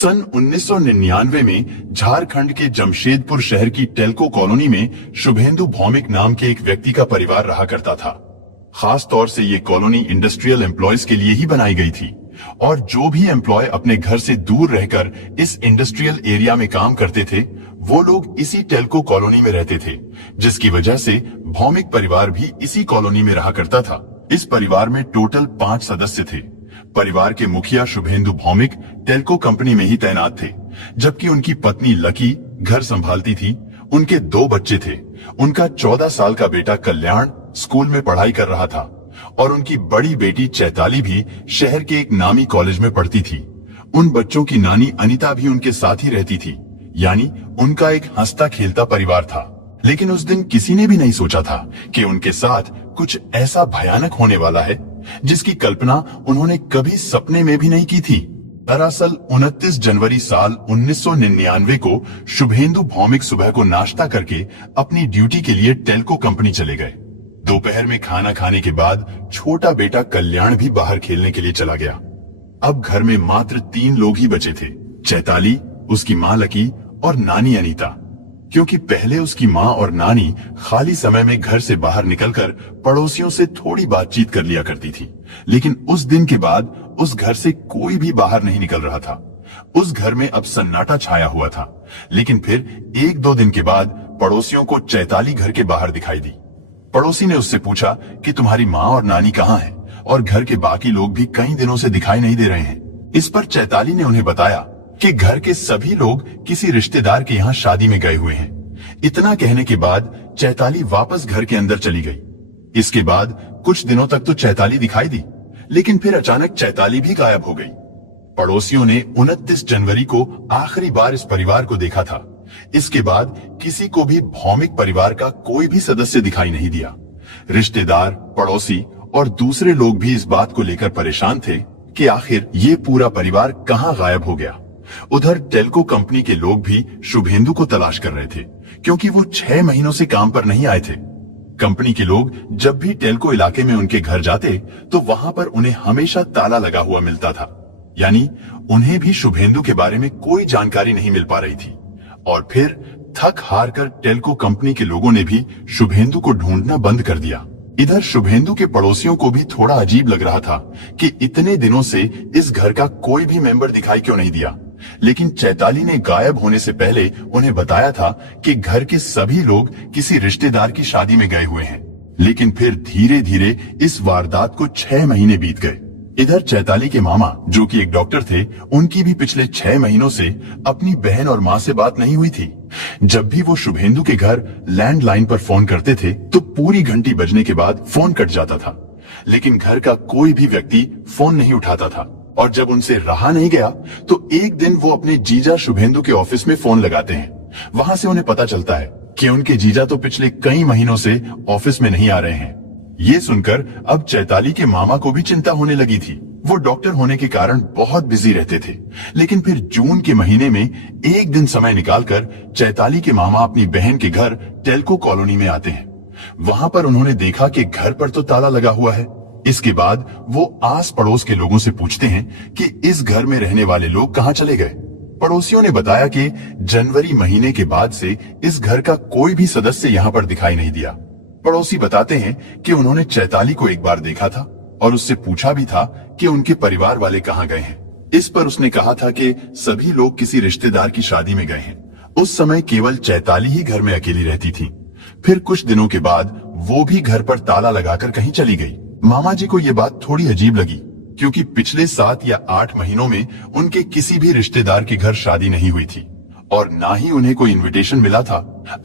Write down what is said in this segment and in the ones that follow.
सन 1999 में झारखंड के जमशेदपुर शहर की टेल्को कॉलोनी में शुभेंदु भौमिक नाम के एक व्यक्ति का परिवार रहा करता था। खास तौर से ये कॉलोनी इंडस्ट्रियल एम्प्लॉयज के लिए ही बनाई गई थी और जो भी एम्प्लॉय अपने घर से दूर रहकर इस इंडस्ट्रियल एरिया में काम करते थे वो लोग इसी टेल्को कॉलोनी में रहते थे, जिसकी वजह से भौमिक परिवार भी इसी कॉलोनी में रहा करता था। इस परिवार में टोटल 5 सदस्य थे। परिवार के मुखिया शुभेंदु भौमिक टेल्को कंपनी में ही तैनात थे, जबकि उनकी पत्नी लकी घर संभालती थी। उनके 2 बच्चे थे। उनका 14 साल का बेटा कल्याण स्कूल में पढ़ाई कर रहा था और उनकी बड़ी बेटी चैताली भी शहर के एक नामी कॉलेज में पढ़ती थी। उन बच्चों की नानी अनीता भी उनके साथ ही रहती थी, यानी उनका एक हंसता खेलता परिवार था। लेकिन उस दिन किसी ने भी नहीं सोचा था कि उनके साथ कुछ ऐसा भयानक होने वाला है जिसकी कल्पना उन्होंने कभी सपने में भी नहीं की थी। दरअसल 29 जनवरी साल 1999 को शुभेंदु भौमिक सुबह को नाश्ता करके अपनी ड्यूटी के लिए टेल्को कंपनी चले गए। दोपहर में खाना खाने के बाद छोटा बेटा कल्याण भी बाहर खेलने के लिए चला गया। अब घर में मात्र 3 लोग ही बचे थे, चैताली, उसकी माँ लकी और नानी अनीता। क्योंकि पहले उसकी माँ और नानी खाली समय में घर से बाहर निकलकर पड़ोसियों से थोड़ी बातचीत कर लिया करती थी, लेकिन उस दिन के बाद उस घर से कोई भी बाहर नहीं निकल रहा था। उस घर में अब सन्नाटा छाया हुआ था। लेकिन फिर 1-2 दिन के बाद पड़ोसियों को चैताली घर के बाहर दिखाई दी। पड़ोसी ने उससे पूछा कि तुम्हारी माँ और नानी कहाँ हैं और घर के बाकी लोग भी कई दिनों से दिखाई नहीं दे रहे हैं। इस पर चैताली ने उन्हें बताया कि घर के सभी लोग किसी रिश्तेदार के यहाँ शादी में गए हुए हैं। इतना कहने के बाद चैताली वापस घर के अंदर चली गई। इसके बाद कुछ दिनों तक तो चैताली दिखाई दी, लेकिन फिर अचानक चैताली भी गायब हो गई। पड़ोसियों ने 29 जनवरी को आखिरी बार इस परिवार को देखा था। इसके बाद किसी को भी भौमिक परिवार का कोई भी सदस्य दिखाई नहीं दिया। रिश्तेदार, पड़ोसी और दूसरे लोग भी इस बात को लेकर परेशान थे कि आखिर ये पूरा परिवार कहाँ गायब हो गया। उधर टेल्को कंपनी के लोग भी शुभेंदु को तलाश कर रहे थे, क्योंकि वो 6 महीनों से काम पर नहीं आए थे। कंपनी के लोग जब भी टेल्को इलाके में उनके घर जाते तो वहां पर उन्हें हमेशा ताला लगा हुआ मिलता था, यानी उन्हें भी शुभेंदु के बारे में कोई जानकारी नहीं मिल पा रही थी। और फिर थक हार कर टेल्को कंपनी के लोगों ने भी शुभेंदु को ढूंढना बंद कर दिया। इधर शुभेंदु के पड़ोसियों को भी थोड़ा अजीब लग रहा था कि इतने दिनों से इस घर का कोई भी मेंबर दिखाई क्यों नहीं दिया। लेकिन चैताली ने गायब होने से पहले उन्हें बताया था कि घर के सभी लोग किसी रिश्तेदार की शादी में गए हुए हैं। लेकिन फिर धीरे धीरे इस वारदात को 6 महीने बीत गए। इधर चैताली के मामा, जो कि एक डॉक्टर थे, उनकी भी पिछले 6 महीनों से अपनी बहन और माँ से बात नहीं हुई थी। जब भी वो शुभेंदु के घर लैंडलाइन पर फोन करते थे तो पूरी घंटी बजने के बाद फोन कट जाता था, लेकिन घर का कोई भी व्यक्ति फोन नहीं उठाता था। और जब उनसे रहा नहीं गया तो एक दिन वो अपने जीजा शुभेंदु के ऑफिस में फोन लगाते हैं। वहां से उन्हें पता चलता है कि उनके जीजा तो पिछले कई महीनों से ऑफिस में नहीं आ रहे हैं। ये सुनकर अब चैताली के मामा को भी चिंता होने लगी थी। वो डॉक्टर होने के कारण बहुत बिजी रहते थे, लेकिन फिर जून के महीने में एक दिन समय निकालकर चैताली के मामा अपनी बहन के घर टेल्को कॉलोनी में आते हैं। वहां पर उन्होंने देखा कि घर पर तो ताला लगा हुआ है। इसके बाद वो आस पड़ोस के लोगों से पूछते हैं कि इस घर में रहने वाले लोग कहाँ चले गए। पड़ोसियों ने बताया कि जनवरी महीने के बाद से इस घर का कोई भी सदस्य यहाँ पर दिखाई नहीं दिया। पड़ोसी बताते हैं कि उन्होंने चैताली को एक बार देखा था और उससे पूछा भी था कि उनके परिवार वाले कहाँ गए हैं। इस पर उसने कहा था कि सभी लोग किसी रिश्तेदार की शादी में गए हैं। उस समय केवल चैताली ही घर में अकेली रहती थी। फिर कुछ दिनों के बाद वो भी घर पर ताला लगाकर कहीं चली गई। मामा जी को ये बात थोड़ी अजीब लगी, क्योंकि पिछले 7 या 8 महीनों में उनके किसी भी रिश्तेदार के घर शादी नहीं हुई थी और ना ही उन्हें कोई इनविटेशन मिला था।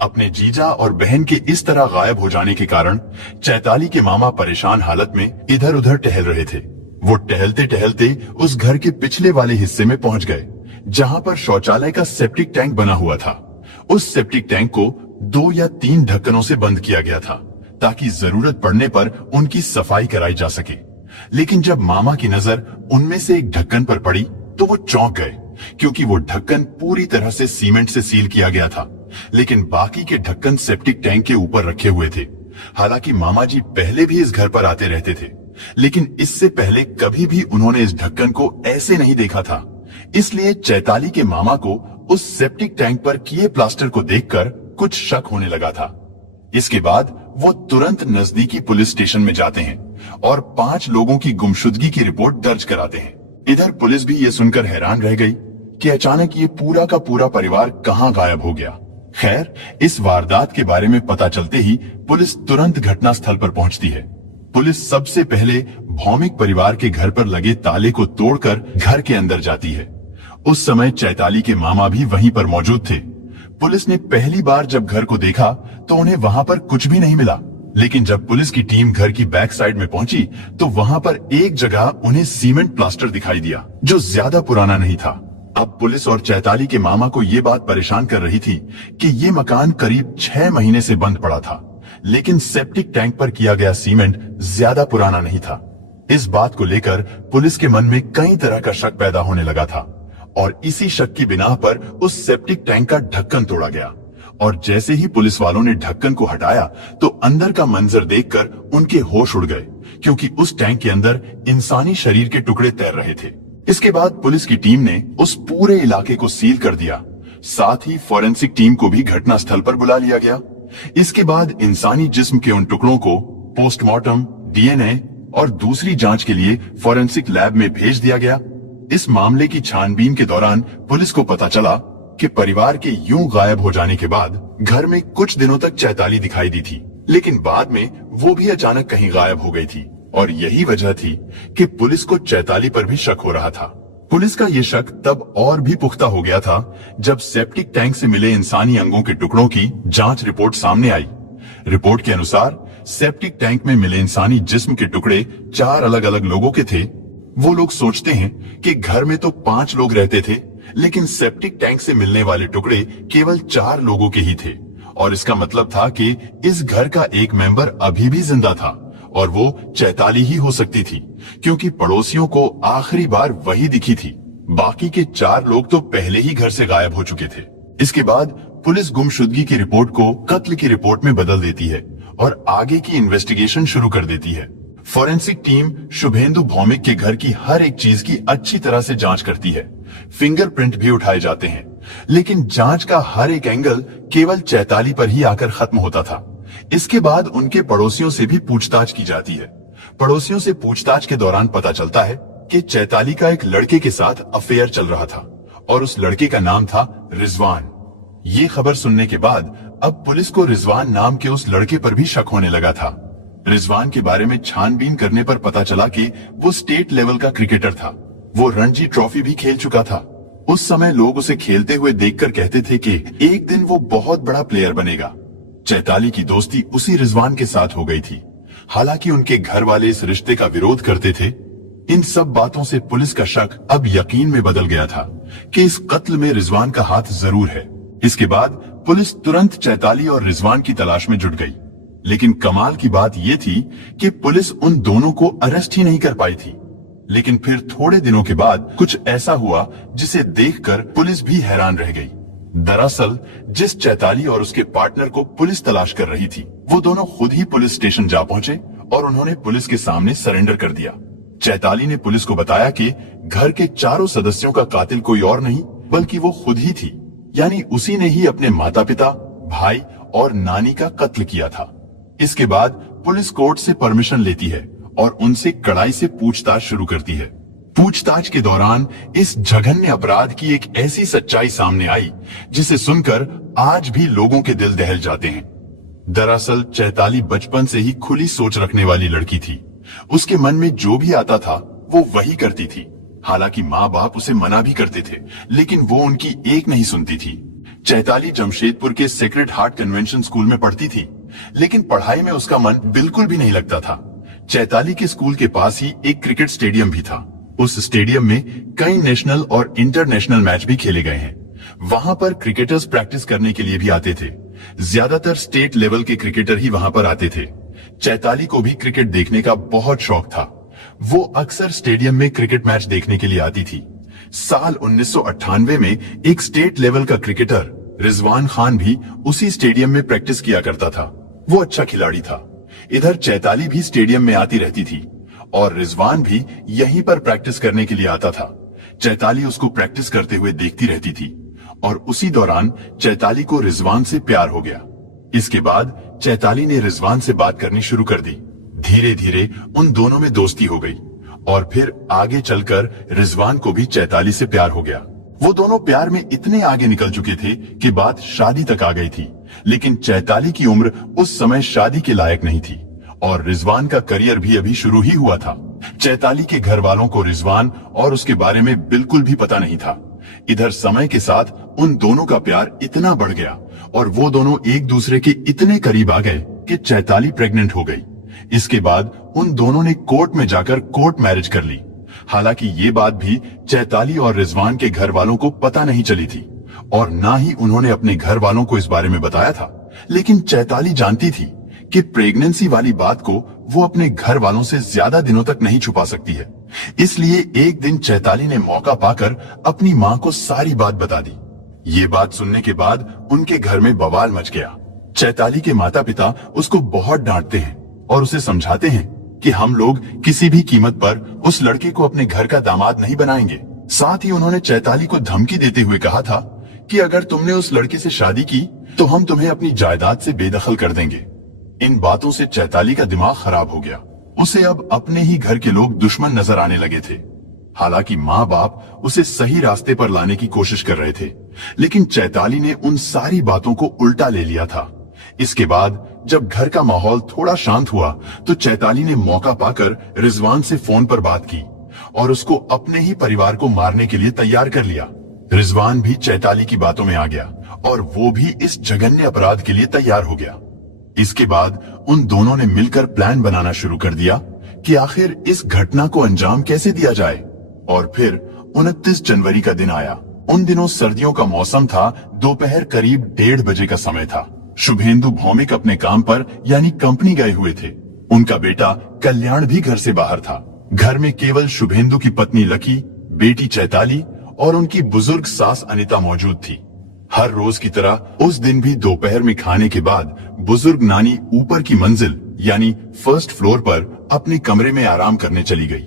अपने जीजा और बहन के इस तरह गायब हो जाने के कारण चैताली के मामा परेशान हालत में इधर उधर टहल रहे थे। वो टहलते टहलते उस घर के पिछले वाले हिस्से में पहुंच गए, जहां पर शौचालय का सेप्टिक टैंक बना हुआ था। उस सेप्टिक टैंक को 2 या 3 ढक्कनों से बंद किया गया था ताकि जरूरत पड़ने पर उनकी सफाई कराई जा सके। लेकिन जब मामा की नजर उनमें से एक ढक्कन पर पड़ी तो वो चौंक गए, क्योंकि वो ढक्कन पूरी तरह से सीमेंट से सील किया गया था, लेकिन बाकी के ढक्कन सेप्टिक टैंक के ऊपर रखे हुए थे। हालांकि मामा जी पहले भी इस घर पर आते रहते थे, लेकिन इससे पहले कभी भी उन्होंने इस ढक्कन को ऐसे नहीं देखा था। इसलिए चैताली के मामा को उस सेप्टिक टैंक पर किए प्लास्टर को देखकर कुछ शक होने लगा था। इसके बाद वो तुरंत नजदीकी पुलिस स्टेशन में जाते हैं और 5 लोगों की गुमशुदगी की रिपोर्ट दर्ज कराते हैं। इधर पुलिस भी ये सुनकर हैरान रह गई कि अचानक ये पूरा का पूरा परिवार कहां गायब हो गया। खैर, इस वारदात के बारे में पता चलते ही पुलिस तुरंत घटनास्थल पर पहुंचती है। पुलिस सबसे पहले भौमिक परिवार के घर पर लगे ताले को तोड़कर घर के अंदर जाती है। उस समय चैताली के मामा भी वहीं पर मौजूद थे। पुलिस ने पहली बार जब घर को देखा तो उन्हें वहां पर कुछ भी नहीं मिला, लेकिन जब पुलिस की टीम घर की बैक साइड में पहुंची तो वहां पर एक जगह उन्हें सीमेंट प्लास्टर दिखाई दिया जो ज्यादा पुराना नहीं था। अब पुलिस और चैताली के मामा को ये बात परेशान कर रही थी कि ये मकान करीब 6 महीने से बंद पड़ा था, लेकिन सेप्टिक टैंक पर किया गया सीमेंट ज्यादा पुराना नहीं था। इस बात को लेकर पुलिस के मन में कई तरह का शक पैदा होने लगा था और इसी शक की बिना पर उस सेप्टिक टैंक का ढक्कन तोड़ा गया। और जैसे ही पुलिस वालों ने ढक्कन को हटाया तो अंदर का मंजर देखकर उनके होश उड़ गए, क्योंकि उस टैंक के अंदर इंसानी शरीर के टुकड़े तैर रहे थे। इसके बाद पुलिस की टीम ने उस पूरे इलाके को सील कर दिया। साथ ही फॉरेंसिक टीम को भी घटनास्थल पर बुला लिया गया। इसके बाद इंसानी जिस्म के उन टुकड़ों को पोस्टमार्टम, डीएनए और दूसरी जांच के लिए फॉरेंसिक लैब में भेज दिया गया। इस मामले की छानबीन के दौरान पुलिस को पता चला कि परिवार के यूं गायब हो जाने के बाद घर में कुछ दिनों तक चैताली दिखाई दी थी, लेकिन बाद में वो भी अचानक कहीं गायब हो गई थी। और यही वजह थी कि पुलिस को चैताली पर भी शक हो रहा था। पुलिस का ये शक तब और भी पुख्ता हो गया था जब सेप्टिक टैंक से मिले इंसानी अंगों के टुकड़ों की जांच रिपोर्ट सामने आई। रिपोर्ट के अनुसार सेप्टिक टैंक में मिले इंसानी जिस्म के टुकड़े 4 अलग अलग लोगों के थे। वो लोग सोचते हैं कि घर में तो 5 लोग रहते थे, लेकिन सेप्टिक टैंक से मिलने वाले टुकड़े केवल 4 लोगों के ही थे। और इसका मतलब था कि इस घर का एक मेंबर अभी भी जिंदा था और वो चैताली ही हो सकती थी, क्योंकि पड़ोसियों को आखिरी बार वही दिखी थी। बाकी के 4 लोग तो पहले ही घर से गायब हो चुके थे। इसके बाद पुलिस गुमशुदगी की रिपोर्ट को कत्ल की रिपोर्ट में बदल देती है और आगे की इन्वेस्टिगेशन शुरू कर देती है। फॉरेंसिक टीम शुभेंदु भौमिक के घर की हर एक चीज की अच्छी तरह से जांच करती है। फिंगरप्रिंट भी उठाए जाते हैं, लेकिन जांच का हर एक एंगल केवल चैताली पर ही आकर खत्म होता था। इसके बाद उनके पड़ोसियों से भी पूछताछ की जाती है। पड़ोसियों से पूछताछ के दौरान पता चलता है कि चैताली का एक लड़के के साथ अफेयर चल रहा था और उस लड़के का नाम था रिजवान। ये खबर सुनने के बाद अब पुलिस को रिजवान नाम के उस लड़के पर भी शक होने लगा था। रिजवान के बारे में छानबीन करने पर पता चला कि वो स्टेट लेवल का क्रिकेटर था। वो रणजी ट्रॉफी भी खेल चुका था। उस समय लोग उसे खेलते हुए देखकर कहते थे कि एक दिन वो बहुत बड़ा प्लेयर बनेगा। चैताली की दोस्ती उसी रिजवान के साथ हो गई थी। हालांकि उनके घर वाले इस रिश्ते का विरोध करते थे। इन सब बातों से पुलिस का शक अब यकीन में बदल गया था कि इस कत्ल में रिजवान का हाथ जरूर है। इसके बाद पुलिस तुरंत चैताली और रिजवान की तलाश में जुट गई। लेकिन कमाल की बात यह थी कि पुलिस उन दोनों को अरेस्ट ही नहीं कर पाई थी। लेकिन फिर थोड़े दिनों के बाद कुछ ऐसा हुआ जिसे देखकर पुलिस भी हैरान रह गई। दरअसल जिस चैताली और उसके पार्टनर को पुलिस तलाश कर रही थी, वो दोनों खुद ही पुलिस स्टेशन जा पहुंचे और उन्होंने पुलिस के सामने सरेंडर कर दिया। चैताली ने पुलिस को बताया कि घर के 4 सदस्यों का कातिल कोई और नहीं बल्कि वो खुद ही थी, यानी उसी ने ही अपने माता पिता, भाई और नानी का कत्ल किया था। इसके बाद पुलिस कोर्ट से परमिशन लेती है और उनसे कड़ाई से पूछताछ शुरू करती है। पूछताछ के दौरान इस जघन्य अपराध की एक ऐसी सच्चाई सामने आई जिसे सुनकर आज भी लोगों के दिल दहल जाते हैं। दरअसल चैताली बचपन से ही खुली सोच रखने वाली लड़की थी। उसके मन में जो भी आता था वो वही करती थी। हालांकि माँ बाप उसे मना भी करते थे, लेकिन वो उनकी एक नहीं सुनती थी। चैताली जमशेदपुर के सेक्रेड हार्ट कन्वेंशन स्कूल में पढ़ती थी, लेकिन पढ़ाई में उसका मन बिल्कुल भी नहीं लगता था। चैताली के स्कूल के पास ही एक क्रिकेट स्टेडियम भी था। उस स्टेडियम में कई नेशनल और इंटरनेशनल मैच भी खेले गए हैं। वहां पर क्रिकेटर्स प्रैक्टिस करने के लिए भी आते थे। ज्यादातर स्टेट लेवल के क्रिकेटर ही वहां पर आते थे। चैताली को भी क्रिकेट देखने का बहुत शौक था। वो अक्सर स्टेडियम में क्रिकेट मैच देखने के लिए आती थी। साल 1998 में एक स्टेट लेवल का क्रिकेटर रिजवान खान भी उसी स्टेडियम में प्रैक्टिस किया करता था। वो अच्छा खिलाड़ी था। इधर चैताली भी स्टेडियम में आती रहती थी और रिजवान भी यहीं पर प्रैक्टिस करने के लिए आता था। चैताली उसको प्रैक्टिस करते हुए देखती रहती थी और उसी दौरान चैताली को रिजवान से प्यार हो गया। इसके बाद चैताली ने रिजवान से बात करनी शुरू कर दी। धीरे धीरे उन दोनों में दोस्ती हो गई और फिर आगे चलकर रिजवान को भी चैताली से प्यार हो गया। वो दोनों प्यार में इतने आगे निकल चुके थे कि बात शादी तक आ गई थी, लेकिन चैताली की उम्र उस समय शादी के लायक नहीं थी और रिजवान का करियर भी अभी शुरू ही हुआ था। चैताली के घर वालों को रिजवान और उसके बारे में बिल्कुल भी पता नहीं था। इधर समय के साथ उन दोनों का प्यार इतना बढ़ गया और वो दोनों एक दूसरे के इतने करीब आ गए कि चैताली प्रेग्नेंट हो गई। इसके बाद उन दोनों ने कोर्ट में जाकर कोर्ट मैरिज कर ली। हालांकि ये बात भी चैताली और रिजवान के घर वालों को पता नहीं चली थी और ना ही उन्होंने अपने घर वालों को इस बारे में बताया था। लेकिन चैताली जानती थी कि प्रेगनेंसी वाली बात को वो अपने घर वालों से ज्यादा दिनों तक नहीं छुपा सकती है। इसलिए एक दिन चैताली ने मौका पाकर अपनी माँ को सारी बात बता दी। ये बात सुनने के बाद उनके घर में बवाल मच गया। चैताली के माता पिता उसको बहुत डांटते हैं और उसे समझाते हैं कि हम लोग किसी भी कीमत पर उस लड़के को अपने घर का दामाद नहीं बनाएंगे। साथ ही उन्होंने चैताली को धमकी देते हुए कहा था कि अगर तुमने उस लड़के से शादी की तो हम तुम्हें अपनी जायदाद से बेदखल कर देंगे। इन बातों से चैताली का दिमाग खराब हो गया। उसे अब अपने ही घर के लोग दुश्मन नजर आने लगे थे। हालांकि माँ बाप उसे सही रास्ते पर लाने की कोशिश कर रहे थे, लेकिन चैताली ने उन सारी बातों को उल्टा ले लिया था। इसके बाद जब घर का माहौल थोड़ा शांत हुआ तो चैताली ने मौका पाकर रिजवान से फोन पर बात की और उसको अपने ही परिवार को मारने के लिए तैयार कर लिया। रिजवान भी चैताली की बातों में आ गया और वो भी इस जघन्य अपराध के लिए तैयार हो गया। इसके बाद उन दोनों ने मिलकर प्लान बनाना शुरू कर दिया कि आखिर इस घटना को अंजाम कैसे दिया जाए। और फिर 29 जनवरी का दिन आया। उन दिनों सर्दियों का मौसम था। दोपहर करीब 1:30 बजे का समय था। शुभेंदु भौमिक अपने काम पर यानी कंपनी गए हुए थे। उनका बेटा कल्याण भी घर से बाहर था। घर में केवल शुभेंदु की पत्नी लकी, बेटी चैताली और उनकी बुजुर्ग सास अनिता मौजूद थी। हर रोज की तरह उस दिन भी दोपहर में खाने के बाद बुजुर्ग नानी ऊपर की मंजिल यानी फर्स्ट फ्लोर पर अपने कमरे में आराम करने चली गई।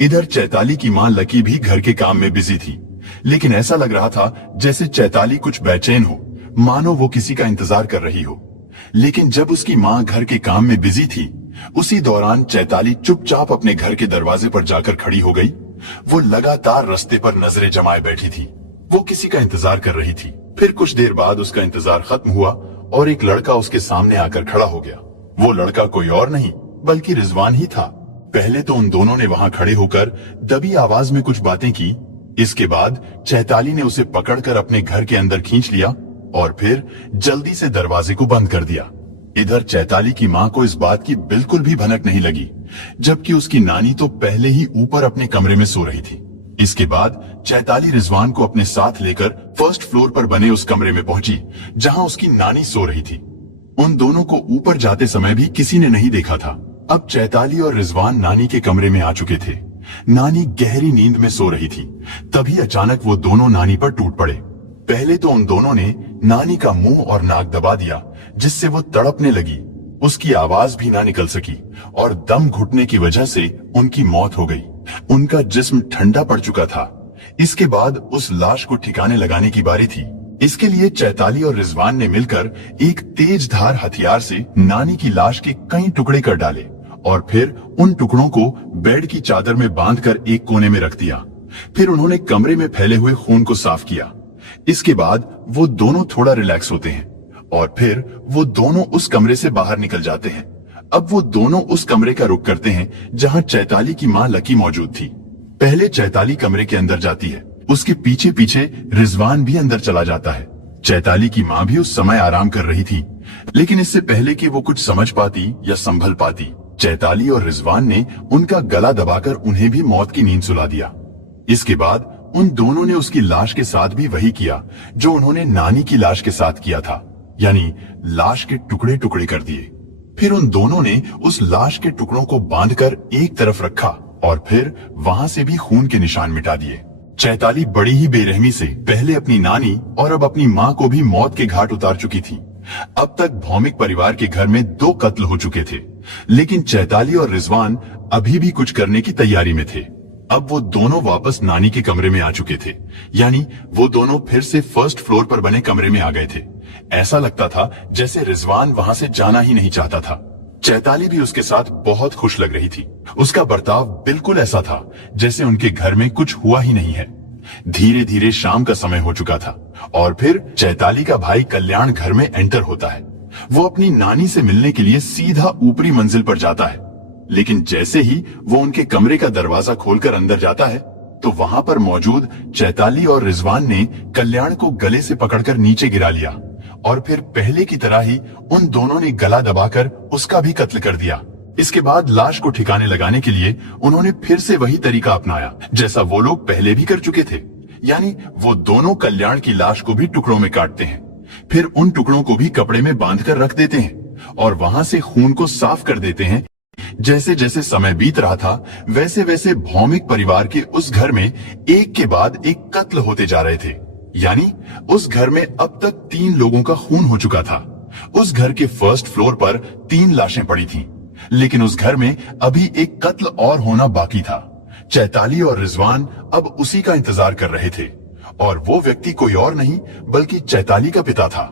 इधर चैताली की मां लकी भी घर के काम में बिजी थी, लेकिन ऐसा लग रहा था जैसे चैताली कुछ बेचैन हो, मानो वो किसी का इंतजार कर रही हो। लेकिन जब उसकी मां घर के काम में बिजी थी, उसी दौरान चैताली चुपचाप अपने घर के दरवाजे पर जाकर खड़ी हो गई। वो लगातार रास्ते पर नजरें जमाए बैठी थी। वो किसी का इंतजार कर रही थी। फिर कुछ देर बाद उसका इंतजार खत्म हुआ और एक लड़का उसके सामने आकर खड़ा हो गया। वो लड़का कोई और नहीं बल्कि रिजवान ही था। पहले तो उन दोनों ने वहां खड़े होकर दबी आवाज में कुछ बातें की। इसके बाद चैताली ने उसे पकड़कर अपने घर के अंदर खींच लिया और फिर जल्दी से दरवाजे को बंद कर दिया। इधर चैताली की मां को इस बात की बिल्कुल भी भनक नहीं लगी, जबकि उसकी नानी तो पहले ही ऊपर अपने कमरे में सो रही थी। इसके बाद चैताली रिजवान को अपने साथ लेकर फर्स्ट फ्लोर पर बने उस कमरे में पहुंची जहां उसकी नानी सो रही थी। उन दोनों को ऊपर जाते समय भी किसी ने नहीं देखा था। अब चैताली और रिजवान नानी के कमरे में आ चुके थे। नानी गहरी नींद में सो रही थी। तभी अचानक वो दोनों नानी पर टूट पड़े। पहले तो उन दोनों ने नानी का मुंह और नाक दबा दिया, जिससे वो तड़पने लगी। उसकी आवाज भी ना निकल सकी और दम घुटने की वजह से उनकी मौत हो गई। उनका जिस्म ठंडा पड़ चुका था। इसके बाद उस लाश को ठिकाने लगाने की बारी थी। इसके लिए चैताली और रिजवान ने मिलकर एक तेज धार हथियार से नानी की लाश के कई टुकड़े कर डाले और फिर उन टुकड़ों को बेड की चादर में बांधकर एक कोने में रख दिया। फिर उन्होंने कमरे में फैले हुए खून को साफ किया। इसके बाद वो दोनों थोड़ा रिलैक्स होते हैं और फिर वो दोनों उस कमरे से बाहर निकल जाते हैं। अब वो दोनों उस कमरे का रुख करते हैं जहां चैताली की मां लकी मौजूद थी। पहले चैताली कमरे के अंदर जाती है, उसके पीछे पीछे रिजवान भी अंदर चला जाता है। चैताली की मां भी उस समय आराम कर रही थी, लेकिन इससे पहले कि वो कुछ समझ पाती या संभल पाती, चैताली और रिजवान ने उनका गला दबाकर उन्हें भी मौत की नींद सुला दिया। इसके बाद उन दोनों ने उसकी लाश के साथ भी वही किया जो उन्होंने नानी की लाश के साथ किया था, यानी लाश के टुकड़े टुकड़े कर दिए। फिर उन दोनों ने उस लाश के टुकड़ों को बांधकर एक तरफ रखा और फिर वहां से भी खून के निशान मिटा दिए। चैताली बड़ी ही बेरहमी से पहले अपनी नानी और अब अपनी मां को भी मौत के घाट उतार चुकी थी। अब तक भौमिक परिवार के घर में 2 कत्ल हो चुके थे, लेकिन चैताली और रिजवान अभी भी कुछ करने की तैयारी में थे। अब वो दोनों वापस नानी के कमरे में आ चुके थे, यानी वो दोनों फिर से फर्स्ट फ्लोर पर बने कमरे में आ गए थे। ऐसा लगता था जैसे रिजवान वहां से जाना ही नहीं चाहता था। चैताली भी उसके साथ बहुत खुश लग रही थी। उसका बर्ताव बिल्कुल ऐसा था जैसे उनके घर में कुछ हुआ ही नहीं है। धीरे धीरे शाम का समय हो चुका था और फिर चैताली का भाई कल्याण घर में एंटर होता है। वो अपनी नानी से मिलने के लिए सीधा ऊपरी मंजिल पर जाता है, लेकिन जैसे ही वो उनके कमरे का दरवाजा खोलकर अंदर जाता है तो वहां पर मौजूद चैताली और रिजवान ने कल्याण को गले से पकड़कर नीचे गिरा लिया और फिर पहले की तरह ही उन दोनों ने गला दबाकर उसका भी कत्ल कर दिया। इसके बाद लाश को ठिकाने लगाने के लिए उन्होंने फिर से वही तरीका अपनाया जैसा वो लोग पहले भी कर चुके थे, यानी वो दोनों कल्याण की लाश को भी टुकड़ों में काटते हैं, फिर उन टुकड़ों को भी कपड़े में बांधकर रख देते हैं और वहां से खून को साफ कर देते हैं। जैसे जैसे समय बीत रहा था वैसे वैसे भौमिक परिवार के उस घर में एक के बाद एक कत्ल होते जा रहे थे, यानी उस घर में अब तक 3 लोगों का खून हो चुका था। उस घर के फर्स्ट फ्लोर पर 3 लाशें पड़ी थीं, लेकिन उस घर में अभी एक कत्ल और होना बाकी था। चैताली और रिजवान अब उसी का इंतजार कर रहे थे और वो व्यक्ति कोई और नहीं बल्कि चैताली का पिता था।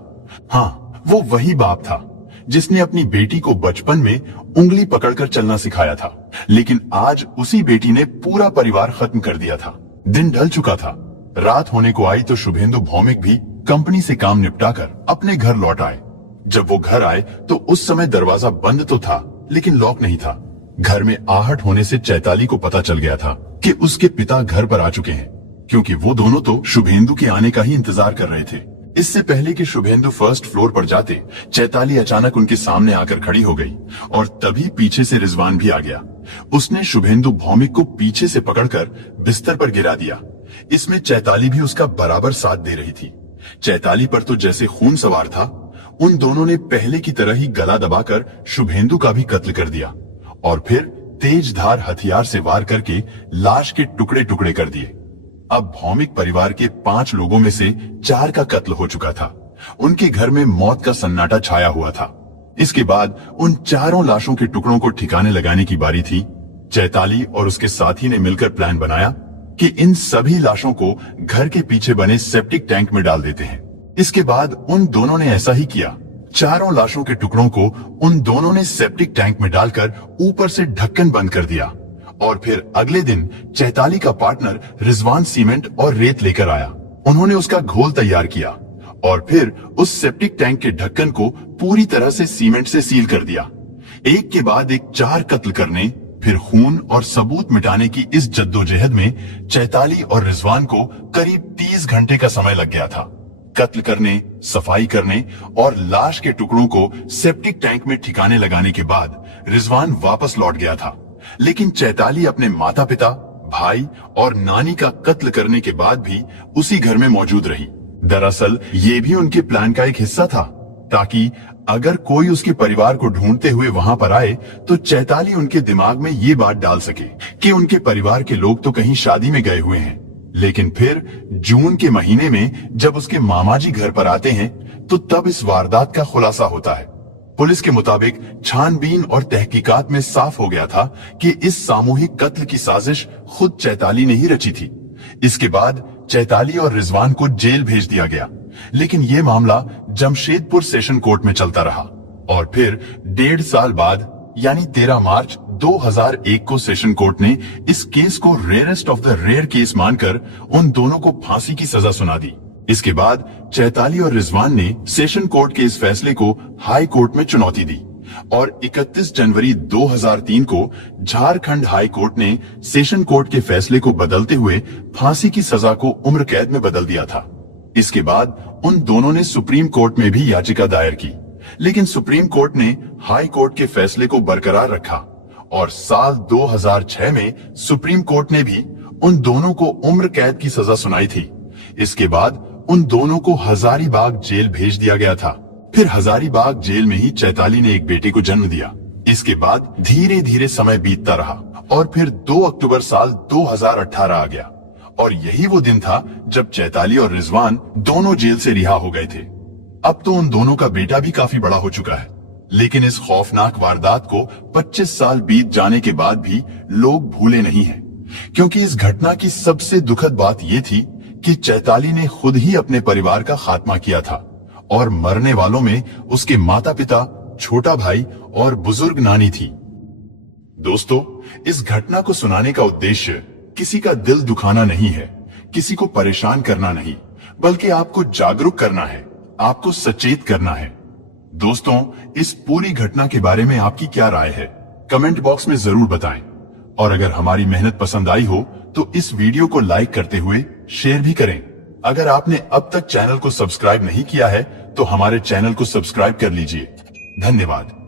हाँ, वो वही बाप था जिसने अपनी बेटी को बचपन में उंगली पकड़कर चलना सिखाया था, लेकिन आज उसी बेटी ने पूरा परिवार खत्म कर दिया था। दिन ढल चुका था, रात होने को आई तो शुभेंदु भौमिक भी कंपनी से काम निपटाकर अपने घर लौट आए। जब वो घर आए तो उस समय दरवाजा बंद तो था लेकिन लॉक नहीं था। घर में आहट होने से चैताली को पता चल गया था कि उसके पिता घर पर आ चुके हैं, क्योंकि वो दोनों तो शुभेंदु के आने का ही इंतजार कर रहे थे। इससे पहले कि शुभेंदु फर्स्ट फ्लोर पर जाते, चैताली अचानक उनके सामने आकर खड़ी हो गई और तभी पीछे से रिजवान भी आ गया। उसने शुभेंदु भौमिक को पीछे से पकड़कर बिस्तर पर गिरा दिया। इसमें चैताली भी उसका बराबर साथ दे रही थी। चैताली पर तो जैसे खून सवार था। उन दोनों ने पहले की तरह ही गला दबाकर शुभेंदु का भी कत्ल कर दिया और फिर तेज धार हथियार से वार करके लाश के टुकड़े टुकड़े कर दिए। अब भौमिक परिवार के 5 लोगों में से 4 का कत्ल हो चुका था। उनके घर में मौत का सन्नाटा छाया हुआ था। इसके बाद उन चारों लाशों के टुकड़ों को ठिकाने लगाने की बारी थी। चैताली और उसके साथी ने मिलकर प्लान बनाया कि इन सभी लाशों को घर के पीछे बने सेप्टिक टैंक में डाल देते हैं। इसके बाद उन दोनों ने ऐसा ही किया। चारों लाशों के टुकड़ों को उन दोनों ने सेप्टिक टैंक में डालकर ऊपर से ढक्कन बंद कर दिया और फिर अगले दिन चैताली का पार्टनर रिजवान सीमेंट और रेत लेकर आया। उन्होंने उसका घोल तैयार किया और फिर उस सेप्टिक टैंक के ढक्कन को पूरी तरह से सीमेंट से सील कर दिया। एक के बाद एक 4 कत्ल करने, फिर खून और सबूत मिटाने की इस जद्दोजहद में चैताली और रिजवान को करीब 30 घंटे का समय लग गया था। कत्ल करने, सफाई करने और लाश के टुकड़ों को सेप्टिक टैंक में ठिकाने लगाने के बाद रिजवान वापस लौट गया था, लेकिन चैताली अपने माता पिता, भाई और नानी का कत्ल करने के बाद भी उसी घर में मौजूद रही। दरअसल ये भी उनके प्लान का एक हिस्सा था, ताकि अगर कोई उसके परिवार को ढूंढते हुए वहां पर आए तो चैताली उनके दिमाग में ये बात डाल सके कि उनके परिवार के लोग तो कहीं शादी में गए हुए हैं। लेकिन फिर जून के महीने में जब उसके मामाजी घर पर आते हैं तो तब इस वारदात का खुलासा होता है। पुलिस के मुताबिक छानबीन और तहकीकात में साफ हो गया था कि इस सामूहिक कत्ल की साजिश खुद चैताली ने ही रची थी। इसके बाद चैताली और रिजवान को जेल भेज दिया गया, लेकिन ये मामला जमशेदपुर सेशन कोर्ट में चलता रहा और फिर 1.5 साल बाद यानी 13 मार्च 2001 को सेशन कोर्ट ने इस केस को rarest of the rare case मानकर उन दोनों को फांसी की सजा सुना दी। इसके बाद चैताली और रिजवान ने सेशन कोर्ट के इस फैसले को हाई कोर्ट में चुनौती दी और 31 जनवरी 2003 को झारखंड हाई कोर्ट ने सेशन कोर्ट के फैसले को बदलते हुए फांसी की सजा को उम्र कैद में बदल दिया था। इसके बाद उन दोनों ने सुप्रीम कोर्ट में भी याचिका दायर की, लेकिन सुप्रीम कोर्ट ने हाई कोर्ट के फैसले को बरकरार रखा और साल 2006 में सुप्रीम कोर्ट ने भी उन दोनों को उम्र कैद की सजा सुनाई थी। इसके बाद उन दोनों को हजारीबाग जेल भेज दिया गया था। फिर हजारीबाग जेल में ही चैताली ने एक बेटे को जन्म दिया। इसके बाद धीरे धीरे समय बीतता रहा और फिर 2 अक्टूबर साल 2018 आ गया और यही वो दिन था जब चैताली और रिजवान दोनों जेल से रिहा हो गए थे। अब तो उन दोनों का बेटा भी काफी बड़ा हो चुका है, लेकिन इस खौफनाक वारदात को 25 साल बीत जाने के बाद भी लोग भूले नहीं हैं। क्योंकि इस घटना की सबसे दुखद बात यह थी कि चैताली ने खुद ही अपने परिवार का खात्मा किया था और मरने वालों में उसके माता पिता, छोटा भाई और बुजुर्ग नानी थी। दोस्तों, इस घटना को सुनाने का उद्देश्य किसी का दिल दुखाना नहीं है, किसी को परेशान करना नहीं, बल्कि आपको जागरूक करना है, आपको सचेत करना है। दोस्तों, इस पूरी घटना के बारे में आपकी क्या राय है, कमेंट बॉक्स में जरूर बताएं। और अगर हमारी मेहनत पसंद आई हो तो इस वीडियो को लाइक करते हुए शेयर भी करें। अगर आपने अब तक चैनल को सब्सक्राइब नहीं किया है तो हमारे चैनल को सब्सक्राइब कर लीजिए। धन्यवाद।